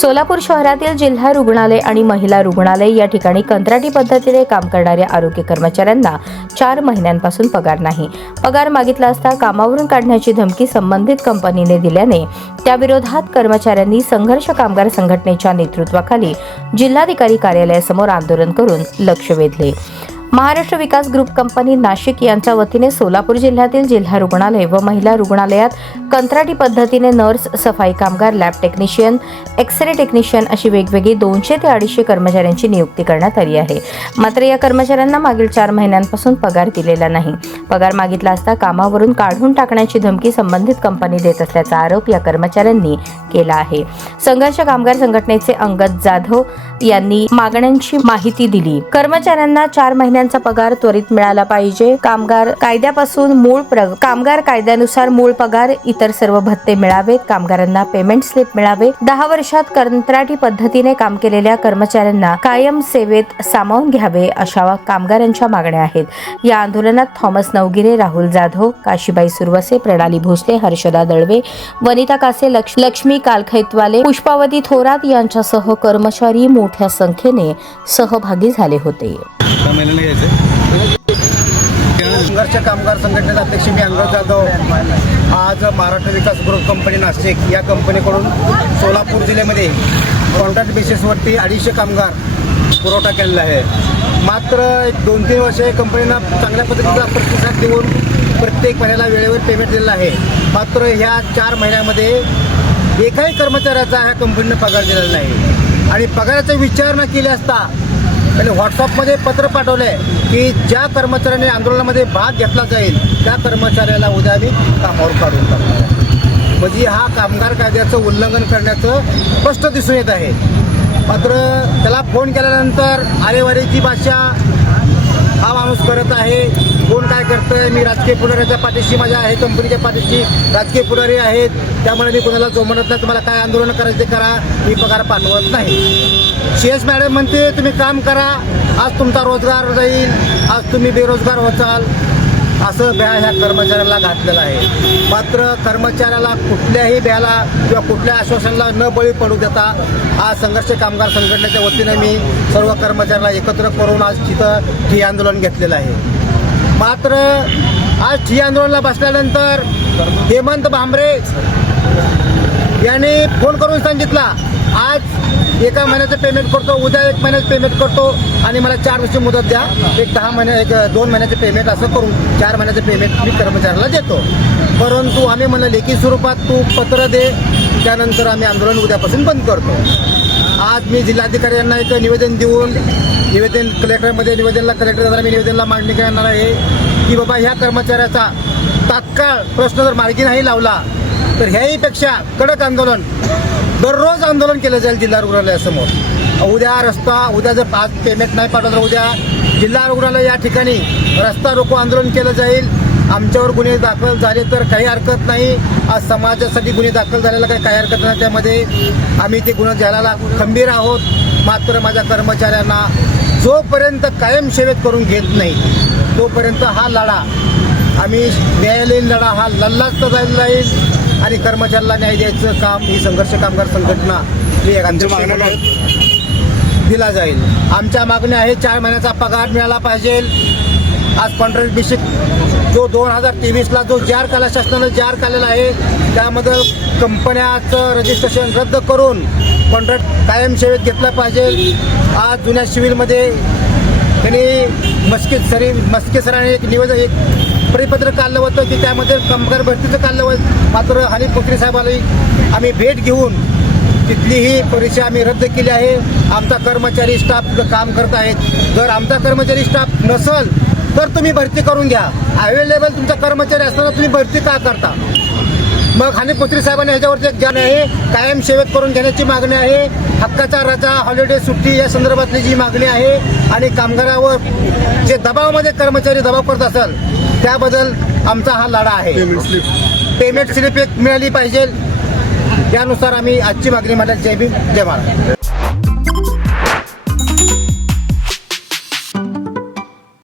सोलापूर शहरातील जिल्हा रुग्णालय आणि महिला रुग्णालय या ठिकाणी कंत्राटी पद्धतीने काम करणाऱ्या आरोग्य कर्मचाऱ्यांना चार महिन्यांपासून पगार नाही. पगार मागितला असता कामावरून काढण्याची धमकी संबंधित कंपनीने दिल्याने त्याविरोधात कर्मचाऱ्यांनी संघर्ष कामगार संघटनेच्या नेतृत्वाखाली जिल्हाधिकारी कार्यालयासमोर आंदोलन करून लक्ष वेधले. महाराष्ट्र विकास ग्रुप कंपनी नाशिक यांच्या वतीने सोलापूर जिल्ह्यातील जिल्हा रुग्णालय व महिला रुग्णालयात कंत्राटी पद्धतीने नर्स सफाई कामगार lab technician X ray technician अशी वेगवेगळी दोनशे ते अडीचशे कर्मचाऱ्यांची नियुक्ती करण्यात आली आहे. मात्र या कर्मचाऱ्यांना मागील चार महिन्यांपासून पगार दिलेला नाही. पगार मागितला असता कामावरून काढून टाकण्याची धमकी संबंधित कंपनी देत असल्याचा आरोप या कर्मचाऱ्यांनी केला आहे. संघर्ष कामगार संघटनेचे अंगद जाधव यांनी मागण्यांची माहिती दिली. कर्मचाऱ्यांना चार महिन्यांचा पगार त्वरित मिळाला पाहिजे. कामगार कायद्यापासून मूळ कामगार कायद्यानुसार मूळ पगार इतर सर्व भत्ते मिळावेत. कामगारांना पेमेंट स्लिप मिळावे. दहा वर्षात कंत्राटी पद्धतीने काम केलेल्या कर्मचाऱ्यांना कायम सेवेत सामावून घ्यावे अशा कामगारांच्या मागण्या आहेत. या आंदोलनात थॉमस नवगिरे राहुल जाधव काशीबाई सुरवसे प्रणाली भोसले हर्षदा दळवे वनिता कासे लक्ष लक्ष्मी कालखैतवाले पुष्पावती थोरात यांच्यासह कर्मचारी मोठ्या संख्येने सहभागी झाले होते. संघर्ष कामगार संघटनेचा अध्यक्ष मी अंगद जाधव. आज महाराष्ट्र विकास ग्रुप कंपनी नाशिक या कंपनीकडून सोलापूर जिल्ह्यामध्ये कॉन्ट्रॅक्ट बेसिसवरती अडीचशे कामगार पुरवठा केलेला आहे. मात्र एक दोन तीन वर्ष या कंपनीनं चांगल्या पद्धतीचा प्रतिसाद देऊन प्रत्येक महिन्याला वेळेवर पेमेंट दिलेलं आहे. मात्र ह्या चार महिन्यामध्ये एकाही कर्मचाऱ्याचा ह्या कंपनीनं पगार दिलेला नाही. आणि पगाराचा विचार न केले असता त्यांनी व्हॉट्सअपमध्ये पत्र पाठवलं आहे की ज्या कर्मचाऱ्याने आंदोलनामध्ये भाग घेतला जाईल त्या कर्मचाऱ्याला उद्या आम्ही कामावर काढून टाकणार म्हणजे हा कामगार कायद्याचं उल्लंघन करण्याचं स्पष्ट दिसून येत आहे. मात्र त्याला फोन केल्यानंतर आरेवारीची भाषा हा माणूस करत आहे. कोण काय करतंय? मी राजकीय पुढाऱ्याच्या पाठीशी माझ्या आहे कंपनीच्या पाठीशी राजकीय पुढारी आहेत. त्यामुळे मी कोणाला जो म्हणत नाही. तुम्हाला काय आंदोलन करायचं ते करा. मी पगार पाठवत नाही. सी एस मॅडम म्हणते तुम्ही काम करा. आज तुमचा रोजगार जाईल. आज तुम्ही बेरोजगार होचाल. असं ब्या ह्या कर्मचाऱ्याला घातलेलं आहे. मात्र कर्मचाऱ्याला कुठल्याही ब्याला किंवा कुठल्या आश्वासनाला न बळी पडू देता आज संघर्ष कामगार संघटनेच्या वतीने मी सर्व कर्मचाऱ्याला एकत्र करून आज तिथं ठिय्या आंदोलन घेतलेलं आहे. मात्र आज ठिय्या आंदोलनाला बसल्यानंतर हेमंत भांबरे याने फोन करून सांगितला आज एका महिन्याचं पेमेंट करतो उद्या एक महिन्याचं पेमेंट करतो आणि मला चार वर्षी मुदत द्या. एक दहा महिने एक दोन महिन्याचं पेमेंट असं करून चार महिन्याचं पेमेंट मी कर्मचाऱ्याला देतो. परंतु आम्ही म्हणलं लेखी स्वरूपात तू पत्र दे त्यानंतर आम्ही आंदोलन उद्यापासून बंद करतो. आज मी जिल्हाधिकारी यांना एक निवेदन देऊन निवेदन कलेक्टरमध्ये निवेदनला कलेक्टर झाला मी निवेदनला मागणी करणार आहे की बाबा ह्या कर्मचाऱ्याचा तात्काळ प्रश्न जर मार्गी नाही लावला तर ह्याहीपेक्षा कडक आंदोलन दररोज आंदोलन केलं जाईल जिल्हा रुग्णालयासमोर. उद्या रस्ता उद्या जर आज पेमेंट नाही पाठवलं तर उद्या जिल्हा रुग्णालय या ठिकाणी रस्ता रोको आंदोलन केलं जाईल. आमच्यावर गुन्हे दाखल झाले तर काही हरकत नाही. आज समाजासाठी गुन्हे दाखल झालेला काही काही हरकत नाही. त्यामध्ये आम्ही ते गुन्हे झाल्याला खंबीर आहोत. मात्र माझ्या कर्मचाऱ्यांना जोपर्यंत कायम सेवेत करून घेत नाही तोपर्यंत हा लढा आम्ही न्यायालयीन लढा हा लढलाच तर जाईल. आणि कर्मचाऱ्याला न्याय द्यायचं काम ही संघर्ष कामगार संघटना ही दिला जाईल. आमच्या मागण्या आहे चार महिन्याचा पगार मिळाला पाहिजे. आज कॉन्ट्रॅक्ट बेसिक जो दोन हजार तेवीसला जो जार काला शासनानं जार काढलेला आहे त्यामध्ये कंपन्याचं रजिस्ट्रेशन रद्द करून कॉन्ट्रॅक्ट कायम सेवेत घेतला पाहिजे. आज जुन्या सिव्हिलमध्ये त्यांनी मस्के सरी मस्के सरांनी एक निवेदन एक परिपत्र काढलं होतं की त्यामध्ये कामगार भरतीचं काढलं होतं. मात्र हनीफ मुख्री साहेबाला आम्ही भेट घेऊन तिथलीही परीक्षा आम्ही रद्द केली आहे. आमचा कर्मचारी स्टाफ काम करत आहेत. जर आमचा कर्मचारी स्टाफ नसल तर तुम्ही भरती करून घ्या. अवेलेबल तुमचा कर्मचारी असताना तुम्ही भरती का करता? मग हानी पुत्री साहेबांनी ह्याच्यावरती एक ज्ञान आहे. कायम सेवेत करून घेण्याची मागणी आहे. हक्काचा रजा हॉलिडे सुट्टी या संदर्भातली जी मागणी आहे आणि कामगारावर जे दबावामध्ये कर्मचारी दबाव करत असेल त्याबद्दल आमचा हा लढा आहे. पेमेंट स्लिप एक मिळाली पाहिजे. यानुसार आम्ही आजची मागणी म्हणतात जय भीम जय महाराज